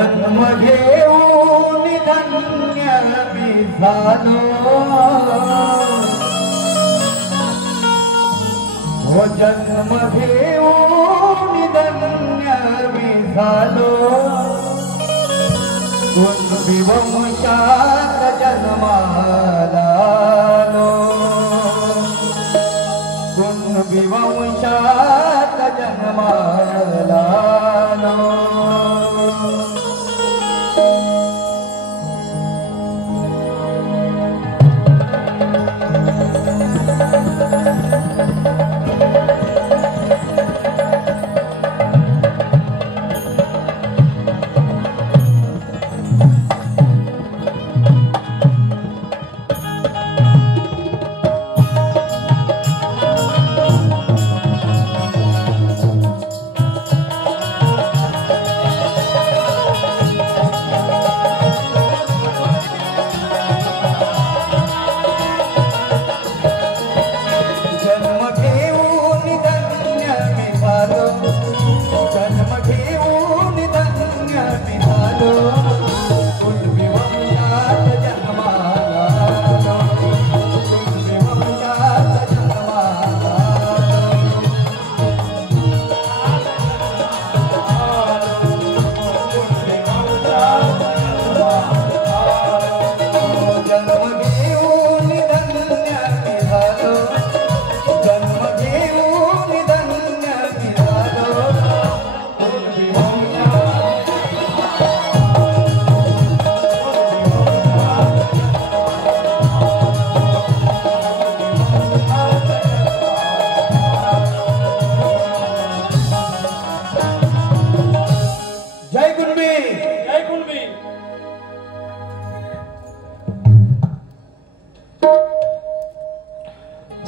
जन्म घेऊन धन्य मी झालो, हो जन्म घेऊन धन्य मी झालो, कुणबी वंशात जन्माला आलो, कुणबी वंशात जन्माला आलो.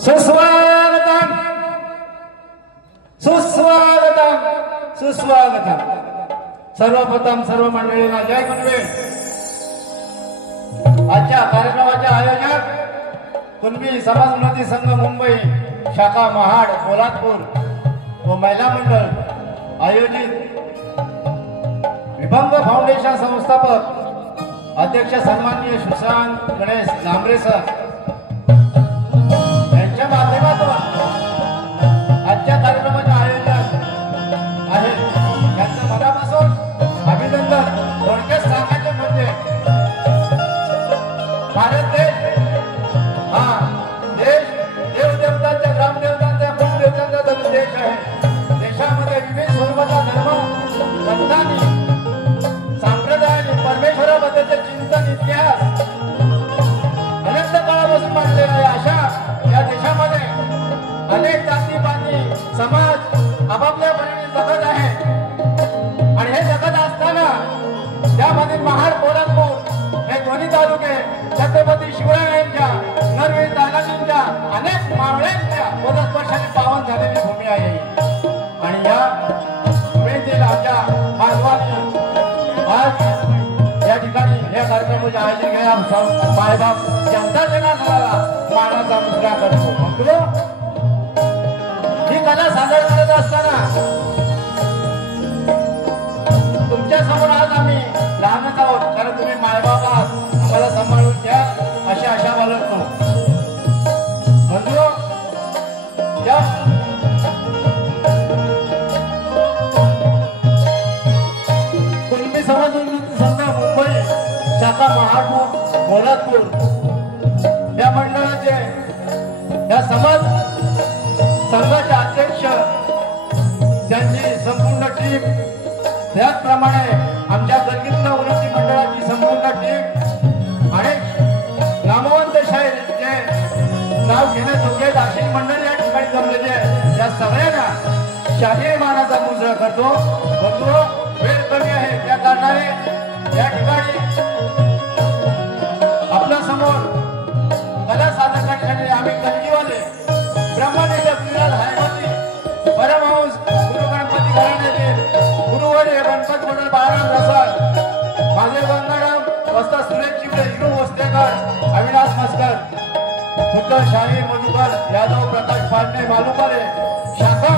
सुस्वागतम सुस्वागतम सुस्वागतम. सर्वप्रथम सर्व मंडळींना जय कुणबी. आजच्या कार्यक्रमाचे आयोजक कुणबी समाज उन्नती संघ मुंबई शाखा महाड पोलादपूर व महिला मंडळ आयोजित विभंग फाउंडेशन संस्थापक अध्यक्ष सन्माननीय सुशांत गणेश लांबरे सर यांच्या माध्यमातून आजच्या कार्यक्रमाचे आयोजन आहे. यांचं मनापासून अभिनंदन. थोडक्यात सांगायचे म्हणजे भारत देश हा देश देवदेवतांच्या ग्रामदेवतांच्या कुलदेवतांचा देश आहे. देशामध्ये विविध स्वरूपाचा धर्म संतांनी संप्रदाय आणि परमेश्वराबद्दलचे चिंतन इतिहास अनंत काळापासून मांडलेला आहे. अशा या देशामध्ये अनेक जातीपाती समाज आपापल्या परीने जगत आहे आणि हे जगत असताना त्यामध्ये महाड पोलादपूर हे दोन्ही तालुके छत्रपती शिवरायांच्या नरवीर तानाजींच्या अनेक मावळ्यांच्या पदस्पर्शाने पावन झालेली भूमी आहे. आणि या भूमीतील आमच्या मानवाने आज या ठिकाणी हे कार्यक्रमाचे आयोजन केले. मायबाप जनता जनाला मानाचा मुद्रा करतो. म्हणतो ही कला सादर करत असताना तुमच्या समोर आज आम्ही लहानच आहोत, कारण तुम्ही मायबाप आहात. आम्हाला सांभाळून घ्या अशा आशा बाळगतो. म्हणतो या कुणबी समाज उन्नती संघ मुंबई शाखा महाड पोलादपूर या मंडळाचे या समाज संघाचे अध्यक्ष त्यांची संपूर्ण टीम, त्याचप्रमाणे आमच्या गरगीतल्या उन्नती मंडळाची संपूर्ण टीम आणि नामवंत शाहीर जे नाव घेण्याजोगे अशी मंडळी या ठिकाणी जमलेली आहे. या सगळ्यांना शाहीर मानाचा मुजरा करतो. बंधू वेळ कमी आहे त्या कारणाने या ठिकाणी आपल्या समोर कला सादर करण्यासाठी आम्ही कलगीवाले ब्रह्मदेव विराज हायवती परमहंस गुरु गणपती घराण्याचे गुरुवर्य गणपत मंडळ बाळाराम रसाळ, महादेव गंगाराम वस्ता सुरेश चिवडे, हिरू वस्तेकर, अविनाश मस्कर, बुद्ध शाही मधुकर यादव, प्रकाश पांडे मालुपाले शाखा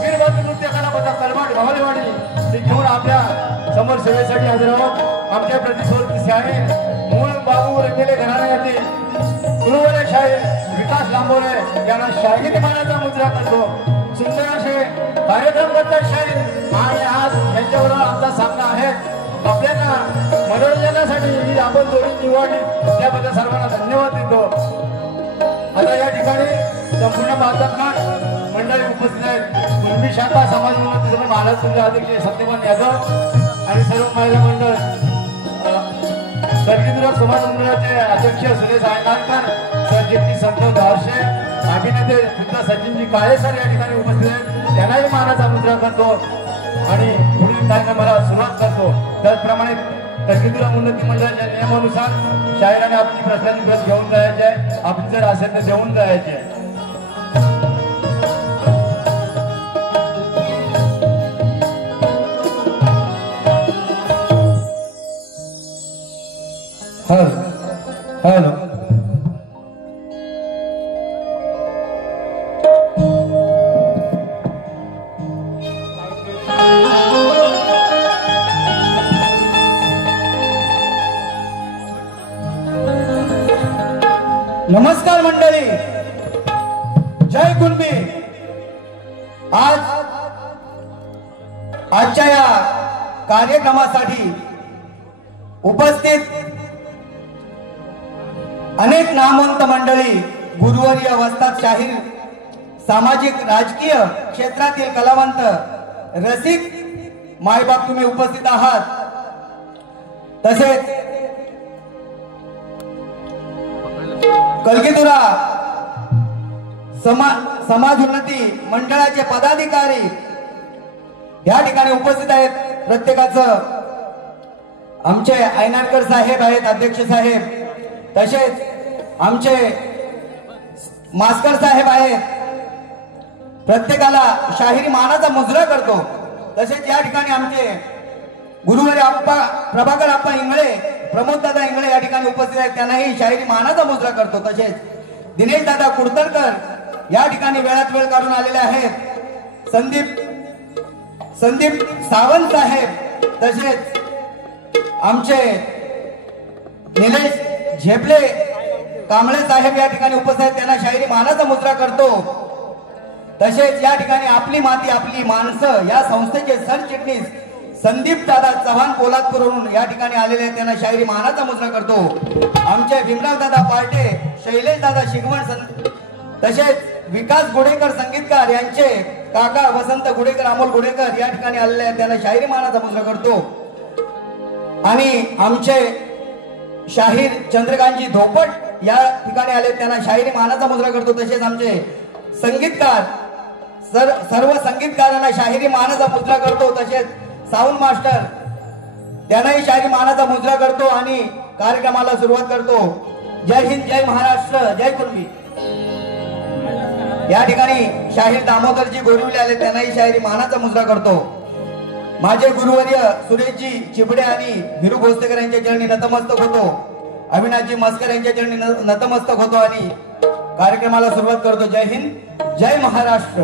वीरभद्र नृत्य कला पथक कलमाड गव्हालेवाडी घेऊन आपल्या समोर समोर सेवेसाठी हजर आहोत. आमच्या प्रतिस्पर्धी शाहीर मूळ बाबू रंगेले घराण्याचे गुरुवारे शाहीर विकास लांबोरे यांना शाहीर मानाचा मुद्रा करतो. सुंदर असे कार्यक्रम करतात शाहीर आणि आज यांच्याबरोबर आमचा सामना आहे. आपल्याला मनोरंजनासाठी आपण जोडी निवडली त्याबद्दल सर्वांना धन्यवाद देतो. आता या ठिकाणी संपूर्ण भारतात मंडळी उपस्थित आहेत. कुणबी शाखा समाज उन्नती महाराष्ट्राचे अध्यक्ष सत्यवान यादव आणि सर्व महिला मंडळ सर्किद्र समाज मंडळाचे अध्यक्ष सुरेश आयनाळकर, सरचिटणीस संतोष धारशे, अभिनेते मित्र सचिनजी काळे सर या ठिकाणी उपस्थित आहेत. त्यांनाही मानाचा मुद्रा करतो आणि पुढील कार्यक्रम मला सुरुवात करतो. त्याचप्रमाणे सर्किद्र उन्नती मंडळाच्या नियमानुसार शाहिराने आपली प्रश्नांची प्रत घेऊन जायचे आहे. आपण जर असेल तर देऊन जायचे. हॅलो नमस्कार मंडळी, जय कुणबी. आजच्या या कार्यक्रमासाठी उपस्थित अनेक नामवंत मंडळी, गुरुवर्य, वस्ताद, शाहीर, सामाजिक राजकीय क्षेत्रातील कलावंत, रसिक मायबाप तुम्ही उपस्थित आहात. तसेच कलगीधुरा समाज उन्नती मंडळाचे पदाधिकारी या ठिकाणी उपस्थित आहेत. प्रत्येकाचं आमचे आयनाळकर साहेब आहेत, अध्यक्ष साहेब, तसेच आमचे मास्कर साहेब आहेत. प्रत्येकाला शाहिरी मानाचा मुजरा करतो. तसेच या ठिकाणी आमचे गुरुवारी आप्पा प्रभाकर आप्पा इंगळे, प्रमोद दादा इंगळे या ठिकाणी उपस्थित आहेत. त्यांनाही शाहिरी मानाचा मुजरा करतो. तसेच दिनेश दादा कुडतरकर या ठिकाणी वेळात वेळ काढून आलेले आहेत. संदीप सावंत साहेब, तसेच आमचे निलेश झेपले कांबळे साहेब या ठिकाणी उपस्थित आहेत. त्यांना शाहिरी मानाचा मुजरा करतो. तसेच या ठिकाणी आपली माती आपली माणसं या संस्थेचे सरचिटणीस संदीप दादा चव्हाण पोलादपूरहून या ठिकाणी आलेले आहेत. त्यांना शाहिरी मानाचा मुजरा करतो. आमचे भीमराव दादा पार्टे, शैलेश दादा शिगवण, तसेच विकास गुडेकर संगीतकार यांचे काका वसंत गुडेकर, अमोल गुडेकर या ठिकाणी आलेले आहेत. त्यांना शाहिरी मानाचा मुजरा करतो. आणि आमचे शाहीर चंद्रकांतजी धोपट या ठिकाणी आले, त्यांना शाहिरी मानाचा मुजरा करतो. तसेच आमचे संगीतकार सर्व संगीतकारांना शाहिरी मानाचा मुजरा करतो. तसेच साऊंड मास्टर त्यांनाही शाहिरी मानाचा मुजरा करतो आणि कार्यक्रमाला सुरुवात करतो. जय हिंद, जय महाराष्ट्र, जय कुणबी. या ठिकाणी शाहीर दामोदरजी गोरिवले आले, त्यांनाही शाहिरी मानाचा मुजरा करतो. माझे गुरुवर्य सुरेशजी चिबडे आणि हिरू भोसलेकर यांच्या चरणी नतमस्तक होतो. अविनाशजी मस्कर यांच्या चरणी नतमस्तक होतो आणि कार्यक्रमाला सुरुवात करतो. जय हिंद, जय महाराष्ट्र.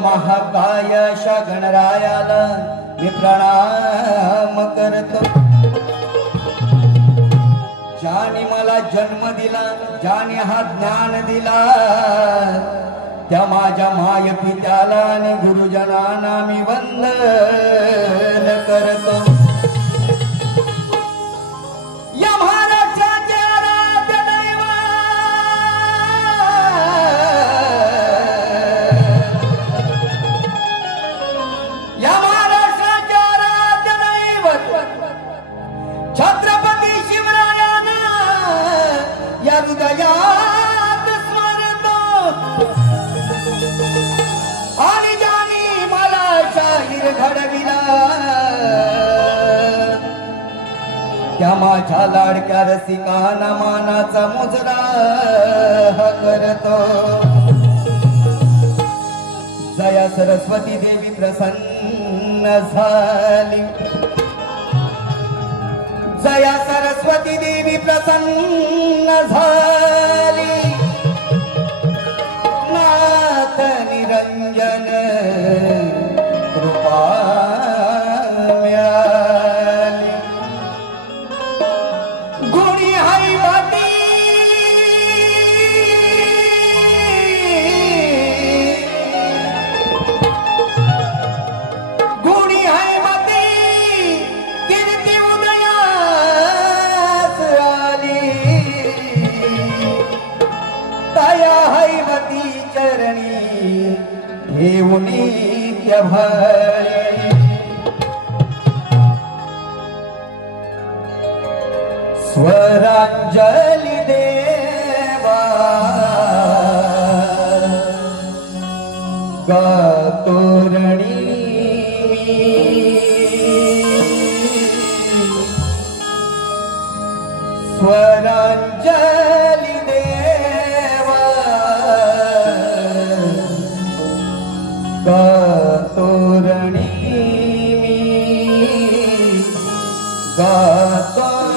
महाकाय अशा गणरायाला मी प्रणाम करतो. ज्याने मला जन्म दिला, ज्याने हा ज्ञान दिला, त्या माझ्या माय पित्याला आणि गुरुजनांना मी वंदन करतो. या महाराष्ट्राचे आराध्य दैवत, या महाराष्ट्राचे आराध्य दैवत छत्रपती शिवरायांना या हृदयात स्मरतो. आणि ज्याने मला शाहीर घडविला, त्या माझ्या लाडक्या रसिकांना मानाचा मुजरा करतो. जया सरस्वती देवी प्रसन्न झाली, जया सरस्वती देवी प्रसन्न झाली. नाथ निरंजन कृपा मिळाली. गुणी हैवती गुणी हैवती कीर्ती उदयास आली. दया हैवती चरणी घेऊनी भरी. स्वरांजली देवा गातोरणी. स्वरांजली देवा गातोरणी. गातोरणी.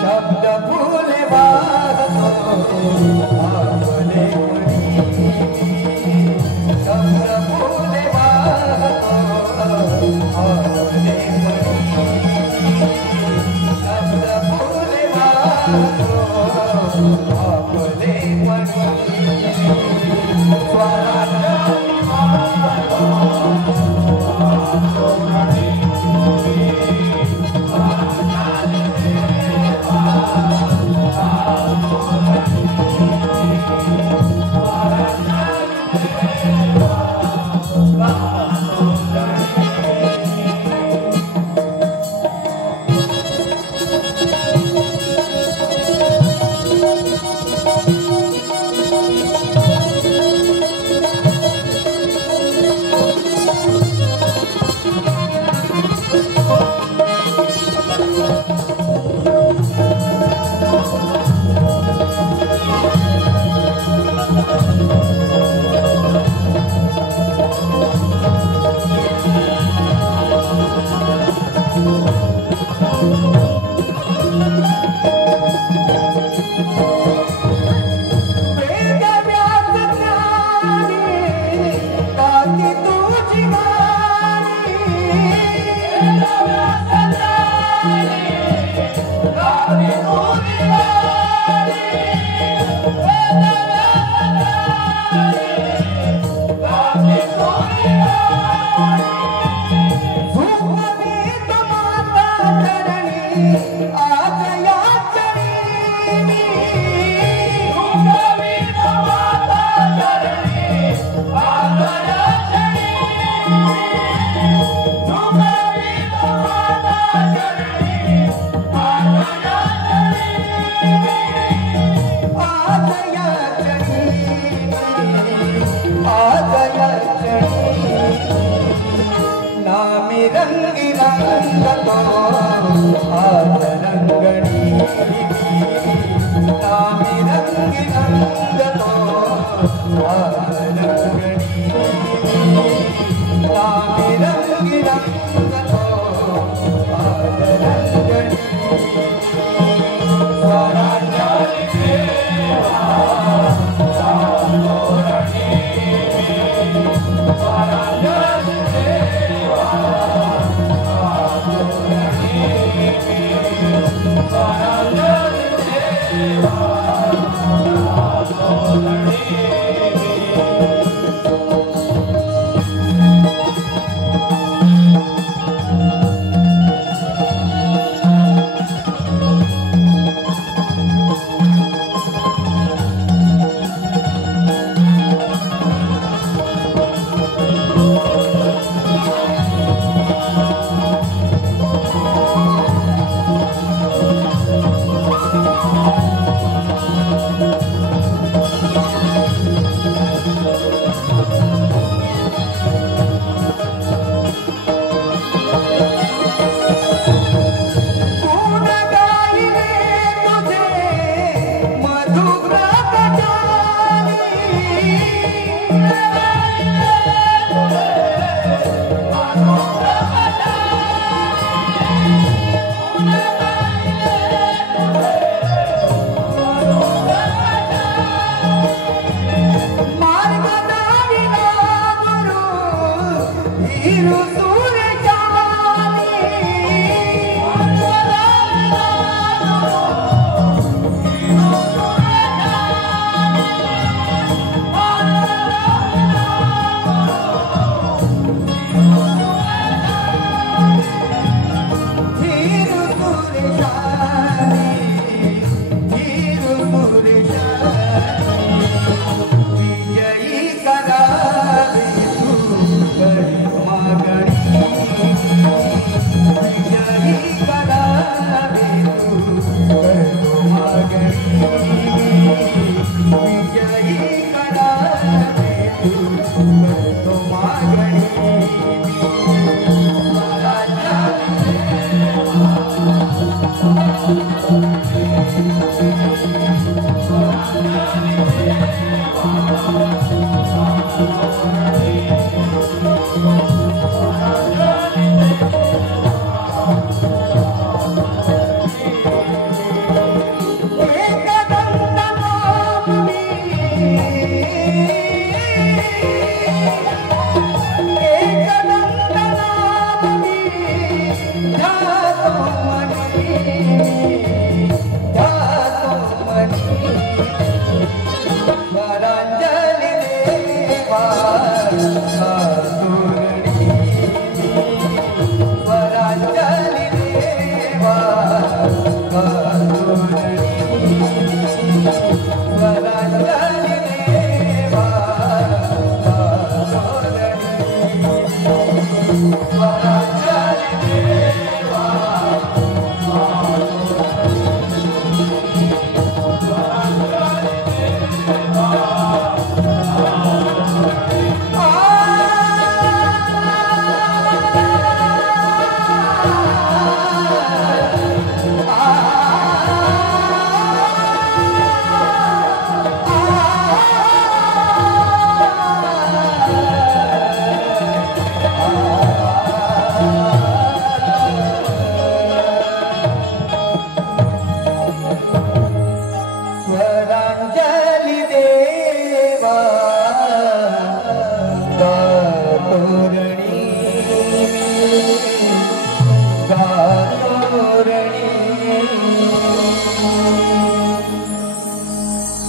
शब्द फुले वाहतो आपले मनी शब्द फुले वाहतो आपले मनी शब्द फुले वाहतो आपले मनी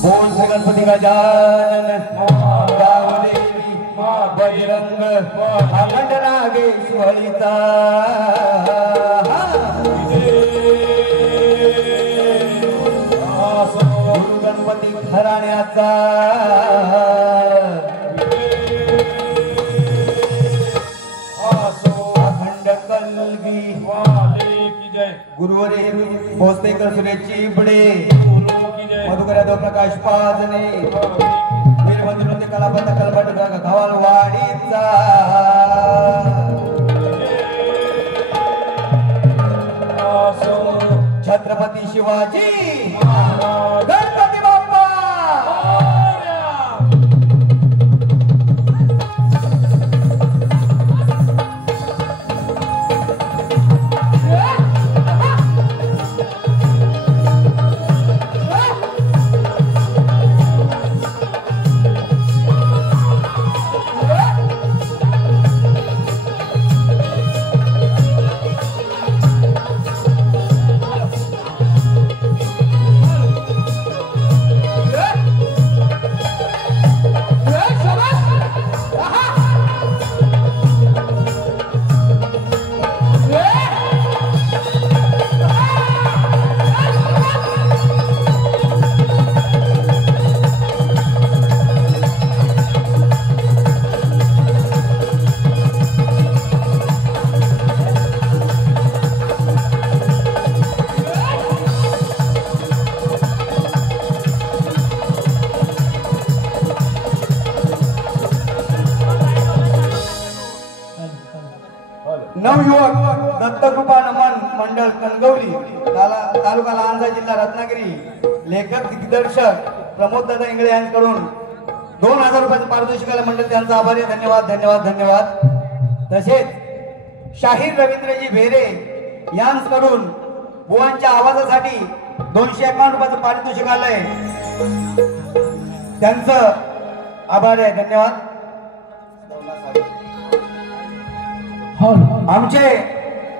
बोल श्री गणपती गजानन गावदेवी बजरंग अखंड नागेश्वरीचा गुरु गणपती घराण्याचा अखंड कलगी गुरुवरे भोसलेकर सुरेश चिबडे मधुकर यादव प्रकाश पाजने वीरबंधू नृत्य कलापंत कलबट गव्हाणवाडीचा छत्रपती शिवाजी गणपती बाप्पा नवयुवक दत्तकृपा नमन मंडळ कणगवली तालुका लांजा जिल्हा रत्नागिरी लेखक दिग्दर्शक प्रमोद दादा इंगळे यांच्याकडून 2000 रुपयाचं पारितोषिकाला मंडळ त्यांचा आभारी धन्यवाद धन्यवाद धन्यवाद। तसेच शाहीर रवींद्रजी भेरे यांच्याकडून बुवांच्या आवाजासाठी 251 रुपयाचं पारितोषिक आलंय त्यांचं आभार आहे धन्यवाद। आमचे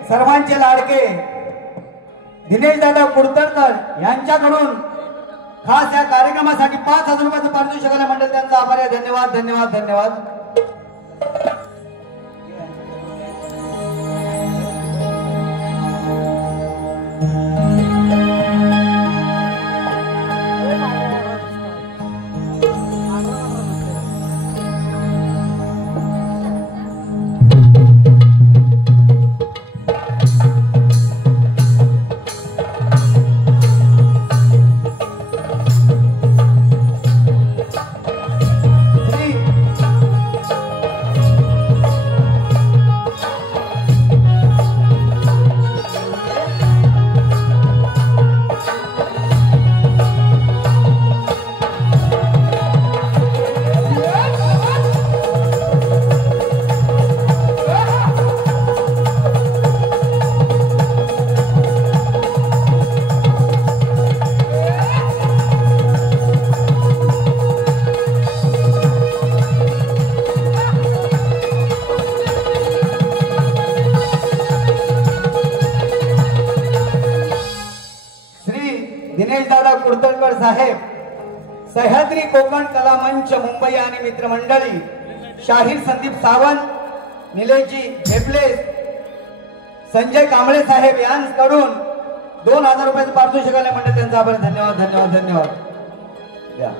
सर्वांचे लाडके दिनेश दादा कुडतरकर यांच्याकडून खास या कार्यक्रमासाठी 5000 रुपयाचं पारितोषिक आलं मंडळ त्यांचा आभार आहे धन्यवाद धन्यवाद धन्यवाद। कुडतरकर साहेब सह्याद्री कोकण कला मंच मुंबई आणि मित्रमंडळी शाहीर संदीप सावंत निलेशजी भेपले संजय कांबळे साहेब यांच्याकडून 2000 रुपयाचं पारितोषिक आले मंडळ त्यांचा आभार धन्यवाद धन्यवाद धन्यवाद। या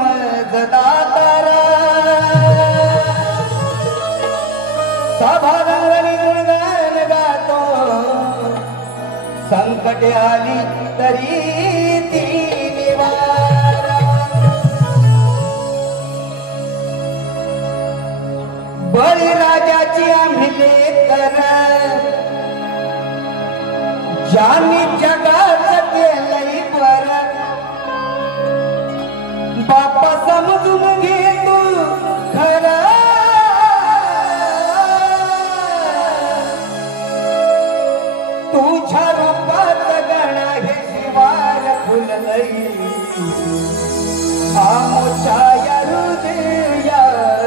मजदातारा सभारंगणी गुणगान गातो संकटे आली तरी ती निवारा बळीराजाची आम्ही लेकर ज्यांनी जगात केलंय बर बापा समजून घे तू खरा तुझ्या रूपात गणा हे शिवार फुललई आमच्या या हृदयावर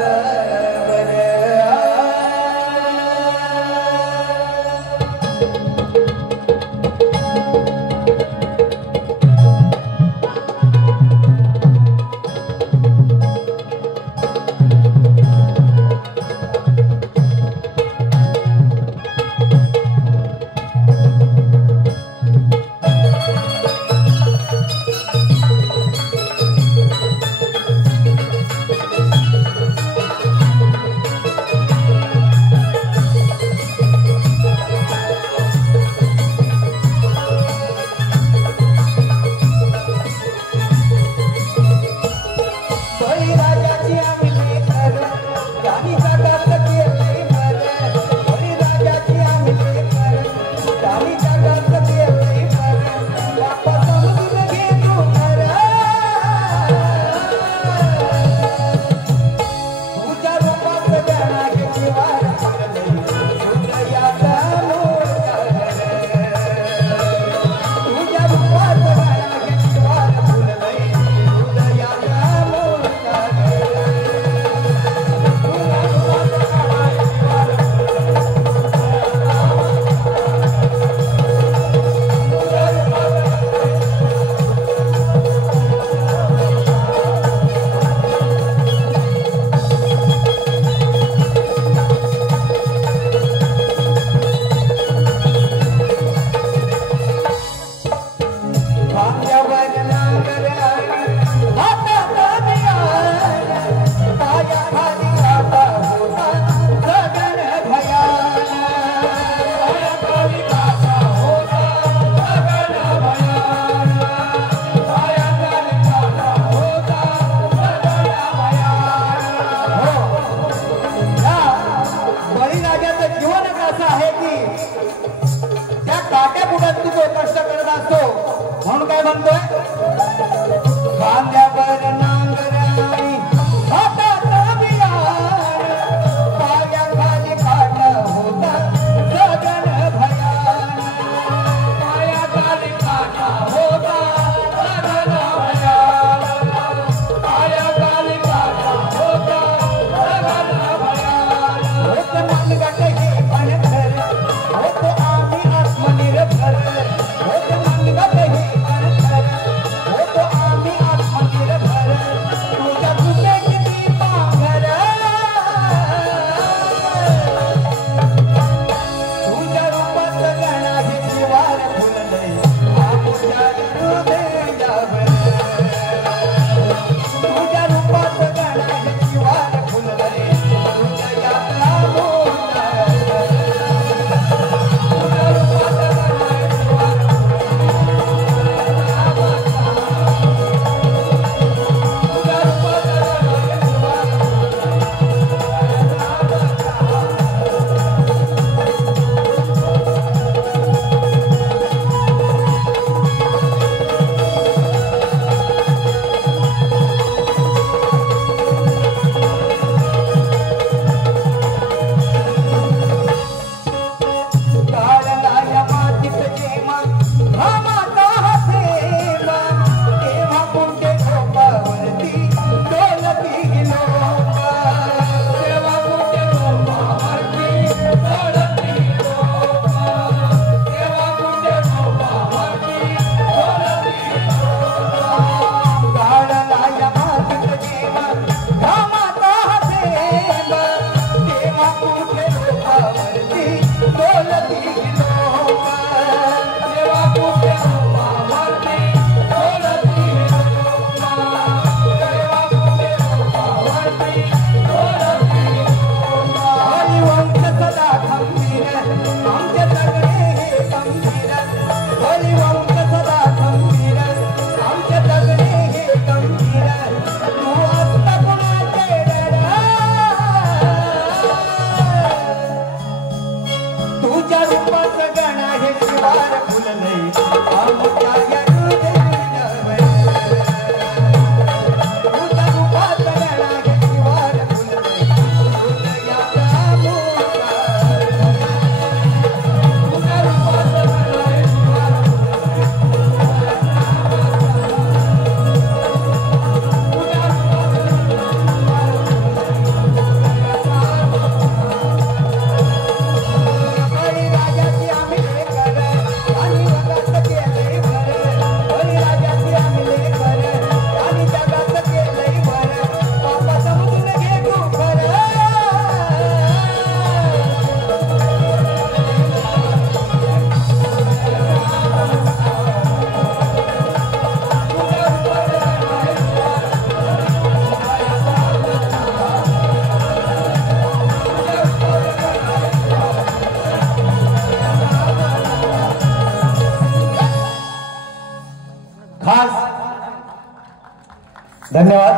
धन्यवाद.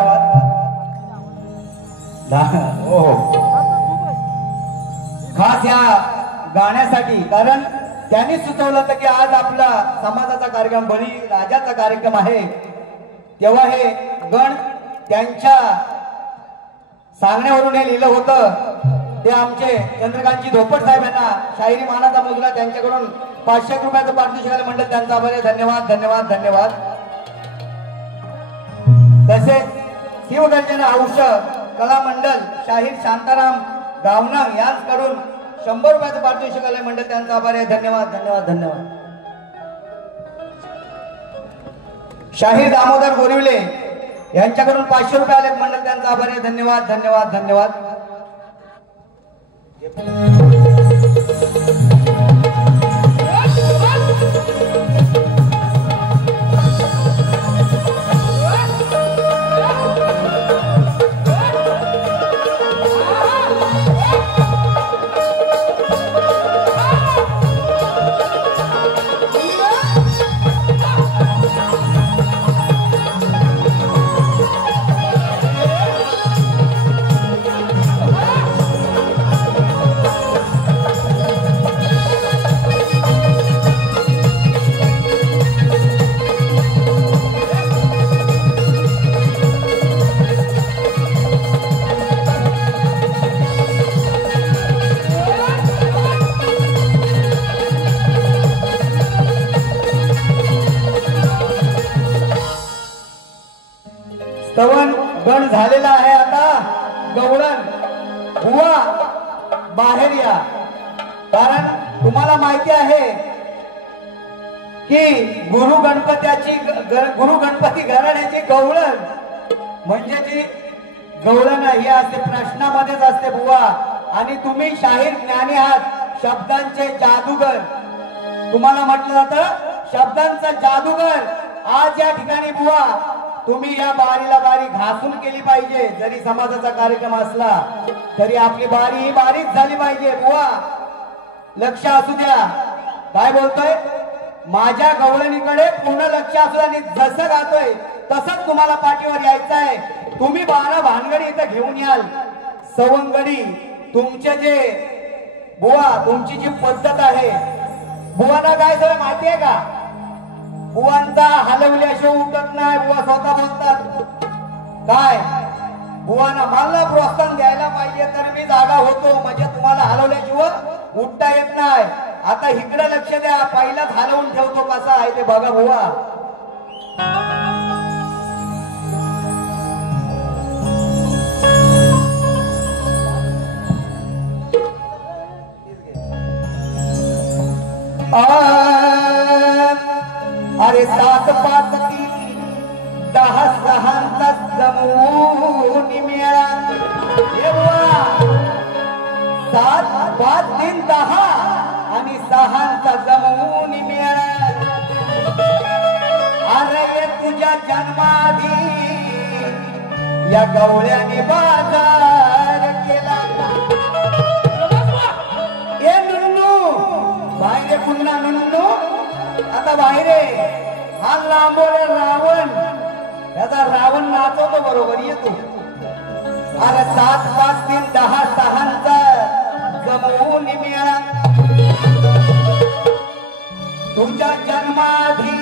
हो हो. खास या गाण्यासाठी, कारण त्यांनी सुचवलं होतं की आज आपला समाजाचा कार्यक्रम, बळी राजाचा कार्यक्रम आहे, तेव्हा हे गण त्यांच्या सांगण्यावरून हे लिहिलं होतं. ते आमचे चंद्रकांतजी धोपट साहेब यांना शाहिरी मानाचा मुजरा त्यांच्याकडून 500 रुपयाचं पारितोषिक मंडळ, त्यांचा आभार आहे. धन्यवाद धन्यवाद धन्यवाद. तसेच शिवगर्जना औषध कला मंडळ शाहीर शांताराम गावना यांच्याकडून 100 रुपयाचं पारितोषिक मंडळ, त्यांचा आभार आहे. धन्यवाद धन्यवाद धन्यवाद. शाहीर दामोदर गोरिवले यांच्याकडून 500 रुपये आले मंडळ, त्यांचा आभार आहे. धन्यवाद धन्यवाद धन्यवाद. स्तवन गण झालेला आहे. आता गवळण बुवा बाहेर या, कारण तुम्हाला माहिती आहे की गुरु गणपती घराण्याची गवळण म्हणजे जी गवळण ही असते प्रश्नामध्येच असते बुवा. आणि तुम्ही शाहीर ज्ञानी आहात, शब्दांचे जादूगर तुम्हाला म्हटलं जातं, शब्दांचा जादूगर. आज या ठिकाणी बुवा तुम्ही या बारीला बारी घासून केली पाहिजे. जरी समाजाचा कार्यक्रम असला तरी आपली बारी ही बारीच झाली पाहिजे बुवा. लक्ष असू द्या. काय बोलतोय? माझ्या गवळणीकडे पूर्ण लक्ष असू द्या. आणि जसं गातोय तसंच तुम्हाला पाठीवर यायचं आहे. तुम्ही 12 भानगडी इथं घेऊन याल. सवंगडी तुमचे जे बुवा, तुमची जी पद्धत आहे, बुवांना काय सगळं माहिती आहे का? बुवांचा हलवल्याशिवाय उठत नाही. बुवा स्वतः बोलतात काय, बुवांना मला प्रोत्साहन द्यायला पाहिजे तर मी जागा होतो, म्हणजे तुम्हाला हलवल्याशिवाय उठता येत नाही. आता इकडे लक्ष द्या, पहिलाच हलवून ठेवतो कसा आहे ते बघा बुवा. अरे 7 5 3 10 6 जमून मिळा. 7 5 3 10 आणि 6 जमून मिळा. अरे तुझ्या जन्माधी या गवळ्याने बाजार केला. ये नुन्नू बाहेर, पुन्हा नुन्नू आता बाहेर. हा लांबोरे रावण, त्याचा रावण नाचवतो बरोबर येतो. अरे 7 5 3 10 6 जमवून मिळा. तुझ्या जन्माधी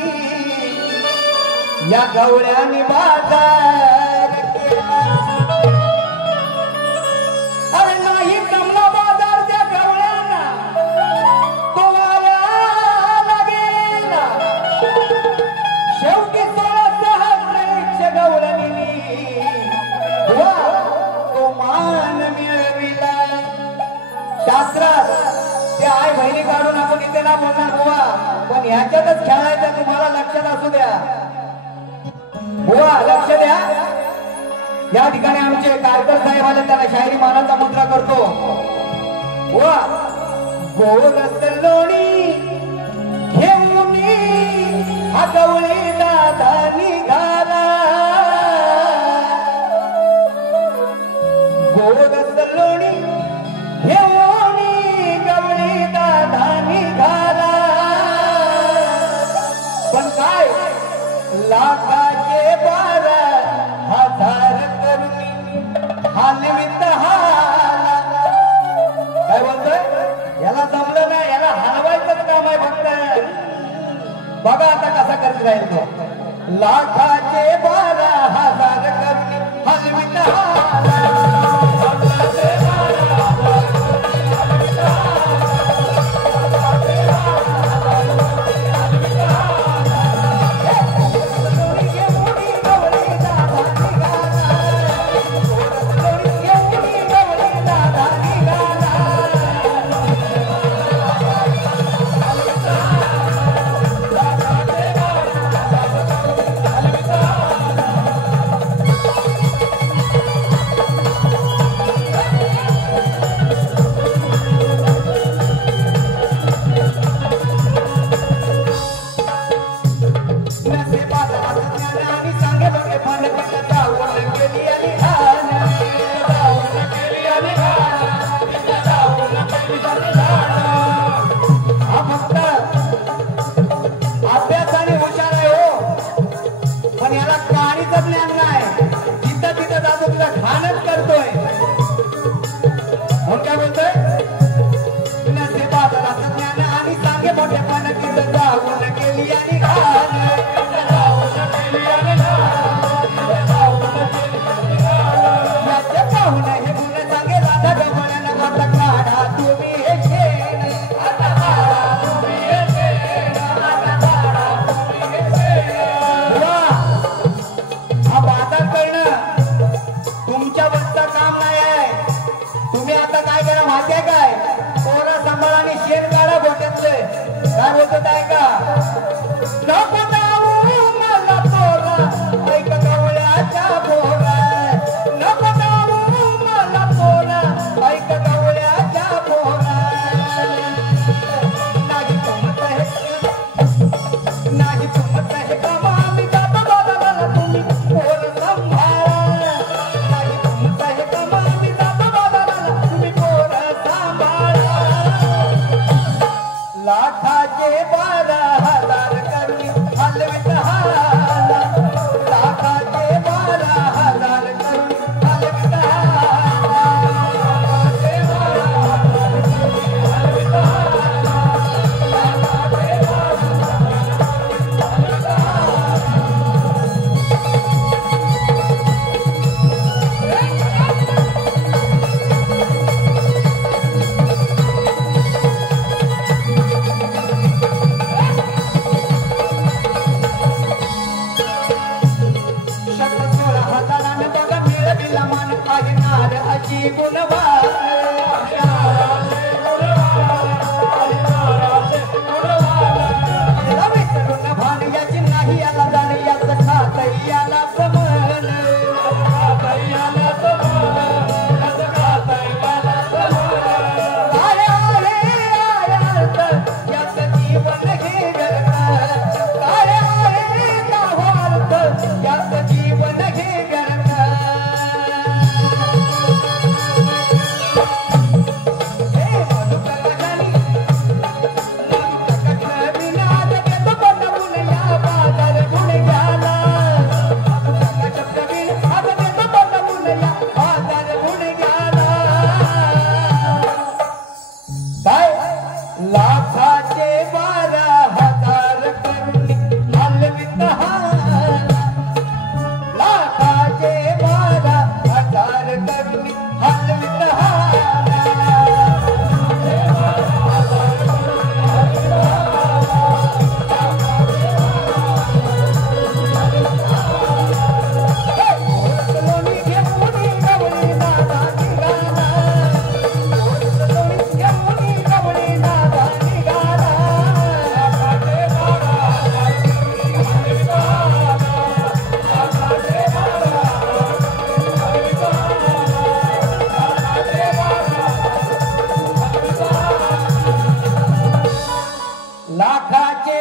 या गवळ्याने बाजार केला. अरे नाही जमला बाजार त्या गवळ्यांना, तो वाऱ्याला गेला. शेवटी 16 गवळणी तो मान मिळविला. शास्त्रात ते आई बहिणी काढून आपण इथे ना बोलणार बुवा, पण ह्याच्यातच खेळायचं. तुम्हाला लक्षात असू द्या बुवा, लक्ष द्या. या ठिकाणी आमचे कारकर साहेब आले, त्यांना शाहिरी मानाचा मुद्रा करतो बुवा. गोरस लोणी घेऊन हा गवळी दादा निघाला. गोरस लोणी घेऊन गवळी दादा निघाला. पण काय लाखाचे 12 हा लाखाचे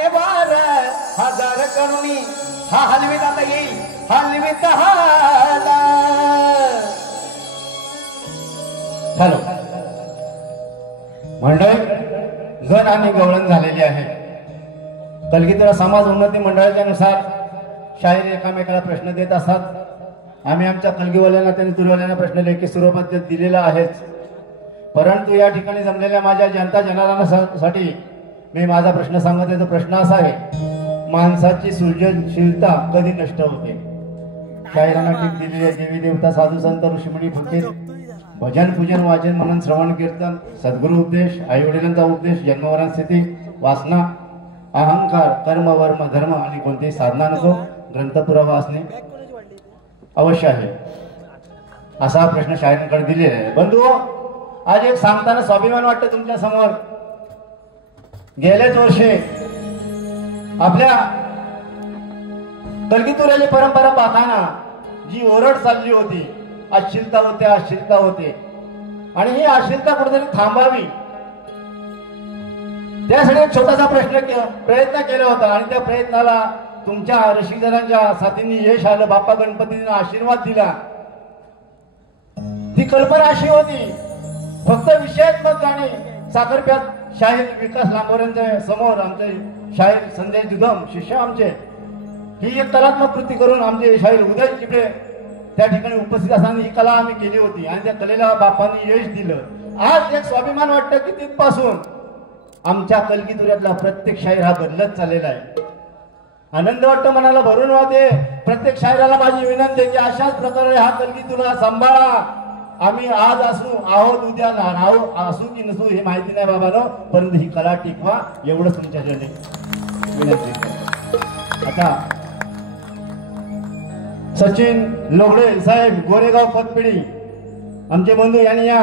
12,000 करून हलवित हाला हॅलो मंडळी गण आणि गवळण झालेली आहे. कलगीधर समाज उन्नती मंडळाच्या नुसार शाहीर एकामेकाला प्रश्न देत असतात. आम्ही आमच्या कलगीवाल्यांना त्यांनी तुरवाल्यांना प्रश्न लेखी स्वरूपात दिलेला आहेच. परंतु या ठिकाणी जमलेल्या माझ्या जनता जनार्दनासाठी मी माझा प्रश्न सांगत आहे. तो प्रश्न असा आहे माणसाची सृजनशीलता कधी नष्ट होते. शायरांना टीप दिलेली आहे. देवी देवता साधू संत ऋषीमुनी फकीर भजन पूजन वाचन मनन श्रवण कीर्तन सद्गुरु उपदेश आई वडिलांचा उपदेश जन्मवरण स्थिती वासना अहंकार कर्म वर्म धर्म आणि कोणतीही साधना नको. ग्रंथ पुरावा असणे अवश्य आहे असा प्रश्न शायरांकडे दिलेला आहे. बंधू आज एक सांगताना स्वाभिमान वाटतं तुमच्या समोर. गेल्याच वर्षी आपल्या कलगीतुऱ्याची परंपरा पाहताना जी ओरड चालली होती अश्लीलता होते अश्लीलता होते आणि ही अश्लीलता कुठेतरी थांबावी त्यासाठी एक छोटासा प्रयत्न केला होता आणि त्या प्रयत्नाला तुमच्या रसिकजनांच्या साथीने यश आलं. बाप्पा गणपतीने आशीर्वाद दिला. ती कल्पना अशी होती फक्त विषयात्मक गाणी साखरप्यात शाहीर विकास लांबोऱ्यांच्या समोर आमचे शाहीर संजय जुधम शिष्य आमचे ही एक कलात्मक कृती करून आमचे शाहीर उदय चिपळे त्या ठिकाणी उपस्थित असताना ही कला आम्ही केली होती आणि त्या कलेला बाप्पांनी यश दिलं. आज एक स्वाभिमान वाटतं की तिथपासून आमच्या कलगीतुऱ्यातला प्रत्येक शाहीर हा बदलत चाललेला आहे. आनंद वाटतो मनाला भरून वाहते. प्रत्येक शायराला माझी विनंती आहे की अशाच प्रकारे हा कलगीतुरा सांभाळा. आम्ही आज असू आहोत उद्या असू की नसू हे माहिती नाही बाबानो परंतु ही कला टिकवा एवढंच तुमच्याकडे विनंती. आता सचिन लोगडे साहेब गोरेगाव पतपिढी आमचे बंधू यांनी या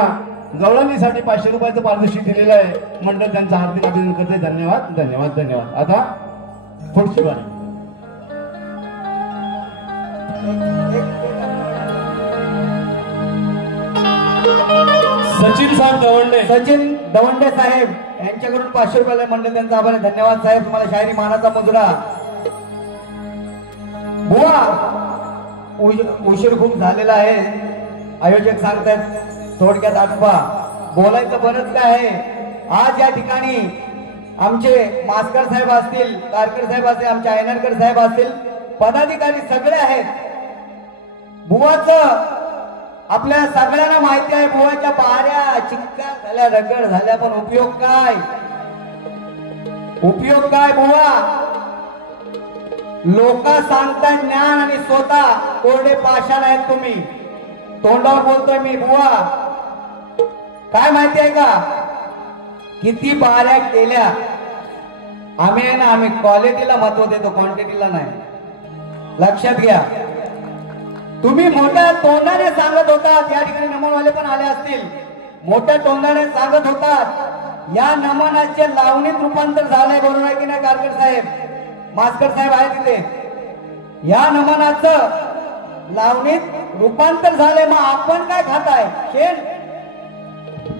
गवळणीसाठी 500 रुपयाचं पारितोषिक दिलेलं आहे. मंडळ त्यांचं हार्दिक अभिनंदन करते. धन्यवाद धन्यवाद धन्यवाद. आता पुढची वारी सचिन दवंडे साहेब यांच्याकडून 500 रुपयाला मंडळ त्यांचा आभार. धन्यवाद साहेब. तुम्हाला शायरी मानाचा मुजरा. बुवा उशीर खूप झालेला आहे. आयोजक सांगतात थोडक्यात आठवा. बोलायचं बरंच काय आहे. आज या ठिकाणी आमचे मास्कर साहेब असतील कारकर साहेब असतील आमचे आयनरकर साहेब असतील पदाधिकारी सगळे आहेत. बुवाचं आपल्या सगळ्यांना माहिती आहे. बुवाच्या पाऱ्या चिक्का झाल्या रगड झाल्या पण उपयोग काय बुवा. लोक सांगतात ज्ञान आणि स्वतः कोरडे पाषाण आहेत. तुम्ही तोंडावर बोलतोय मी. बुवा काय माहिती आहे का किती बाऱ्या केल्या. आम्ही आहे ना आम्ही क्वालिटीला महत्व देतो क्वांटिटीला नाही. लक्षात घ्या. तुम्ही मोठ्या तोंडाने सांगत होतात. या ठिकाणी नमनवाले पण आले असतील. मोठ्या तोंडाने सांगत होतात या नमनाचे लावणीत रूपांतर झालंय. बरोबर आहे की नाही कारकर साहेब मास्कर साहेब आहे तिथे. या नमनाचं लावणीत रूपांतर झालंय. मग आपण काय खाताय शेण.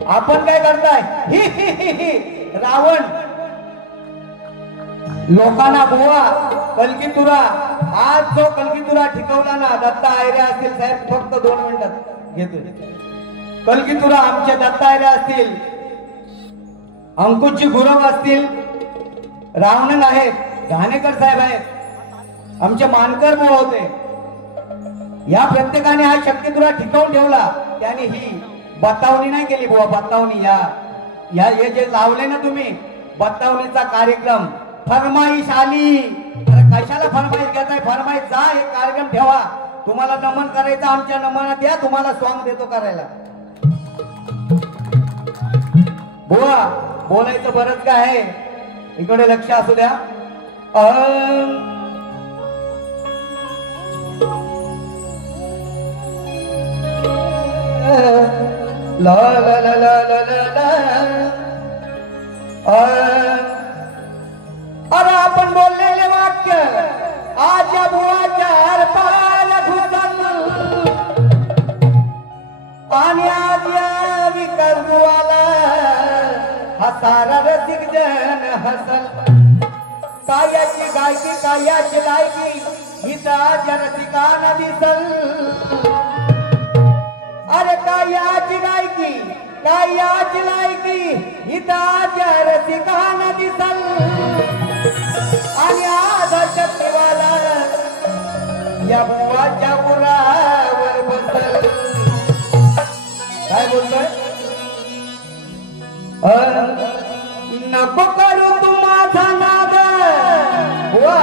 आपण काय करताय ही ही ही ही रावण. लोकांना बुवा कलगीतुरा आज जो कलगीतुरा ठिकवला ना दत्ता आयरे असतील साहेब फक्त 2 मिनिटात घेतोय. कलगीतुरा आमचे दत्ता आयरे असतील अंकुशजी गुरव असतील रावणन आहेत घाणेकर साहेब आहेत आमचे मानकर बुवा होते. या प्रत्येकाने हा शक्तितुरा ठिकवून ठेवला. त्याने ही बतावणी नाही केली बुवा. बतावणी या हे जे लावले ना तुम्ही बतावणीचा कार्यक्रम फरमाईश आली. कशाला फरमाईश घेताय. फरमाईश जा हे कार्यक्रम ठेवा. तुम्हाला नमन करायचं आमच्या नमनात या. तुम्हाला सॉंग देतो करायला. बुवा बोलायचं बरंच काय आहे. इकडे लक्ष असू द्या. ला ला ला ला ला ला. अरे आपण बोललेले वाक्य आज या बुवाच्या हरपाला घुसल आणि आज या विकास बुवाला हा सारा रसिक जन हसल. कायाची गायकी कायाची लायकी हिता आज या रसिकांना दिसल. अरे कायाची गायकी कायाची लायकी हिता आज या रसिकांना दिसल. आणि आज शक्तीवाला या बुवाच्या उरावर बसल. काय बोलतोय. नको करू तू माझा नाद बुवा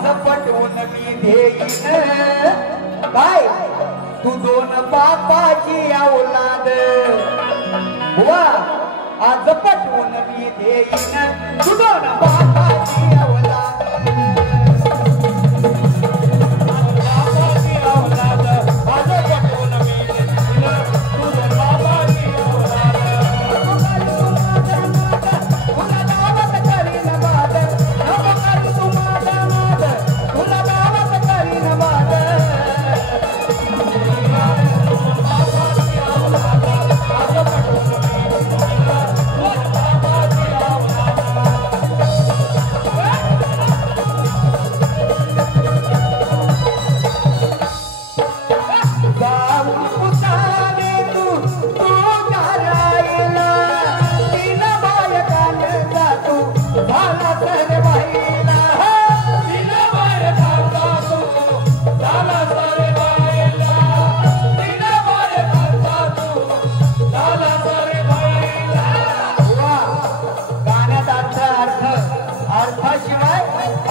आज पटवून मी देईन काय तू दोन बापाची औलाद बुवा आज पटवून मी देईन तू दोन बापाची औलाद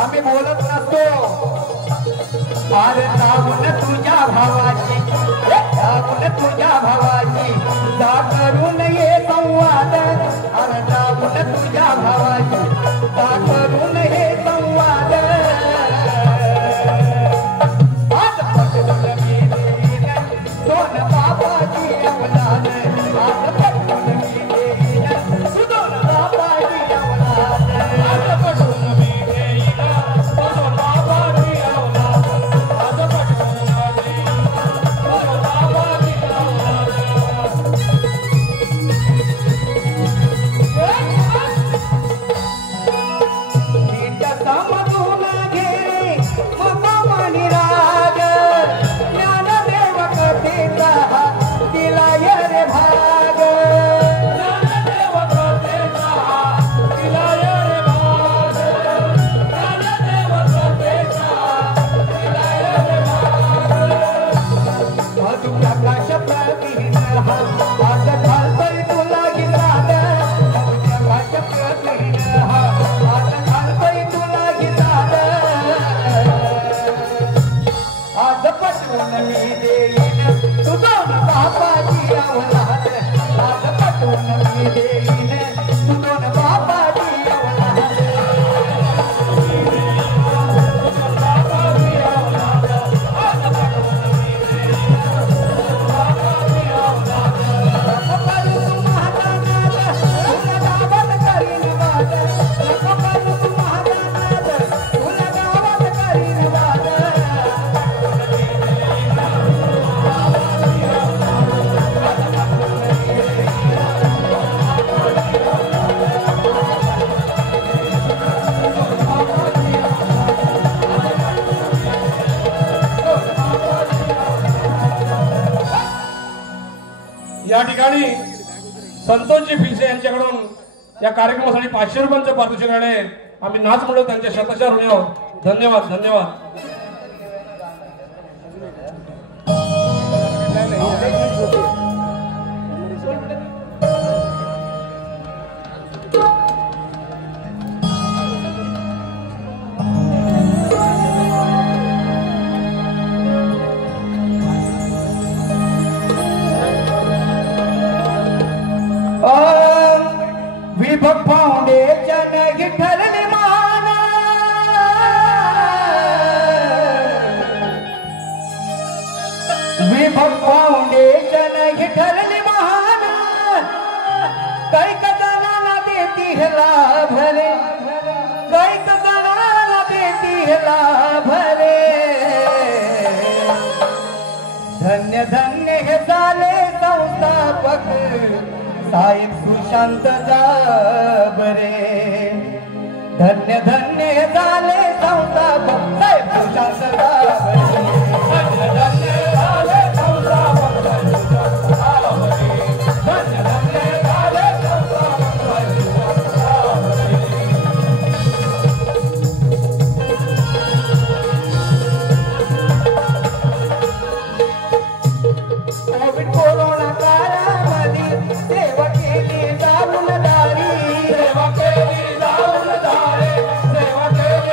आम्ही बोलत नसतो अरे जाऊन तुझ्या भावाची जाऊन तुझ्या भावाची जा करून ये संवाद अरे जाऊन तुझ्या भावाची जा करून ये संवाद आज पटवून मी देईन दोन बापाची औलाद आज पटवून मी देईन दोन बापाची औलाद आज पटवून या ठिकाणी संतोषजी फिलसे यांच्याकडून या कार्यक्रमासाठी 500 रुपयांचं पारितोषिक आहे. आम्ही नाच म्हणून त्यांच्या शतशः ऋणी आहोत. धन्यवाद धन्यवाद. विभव फाउंडेशन ठरली मान विभव फाउंडेशन ठरली मान कैक जणाला देती है लाभ रे कैक जणाला देती है लाभ रे धन्य धन्य हे झाले संस्थापक साहेब सुशांत जाबरे धन्य धन्य झाले संस्थापक साहेब सुशांत जाबरे धन्य धन्य झाले संस्थापक साहेब सुशांत जाबरे धन्य धन्य झाले संस्थापक साहेब सुशांत जाबरे. कोविड कोरोना काळामध्ये सेवा केली जाऊन दारी सेवा केली जाऊन दारी सेवा केली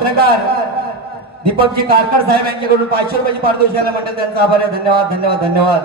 पत्रकार दीपकजी कारकर साहेब यांच्याकडून 500 रुपयाची पारितोषिक मंडळ त्यांचा आभार आहे. धन्यवाद धन्यवाद धन्यवाद.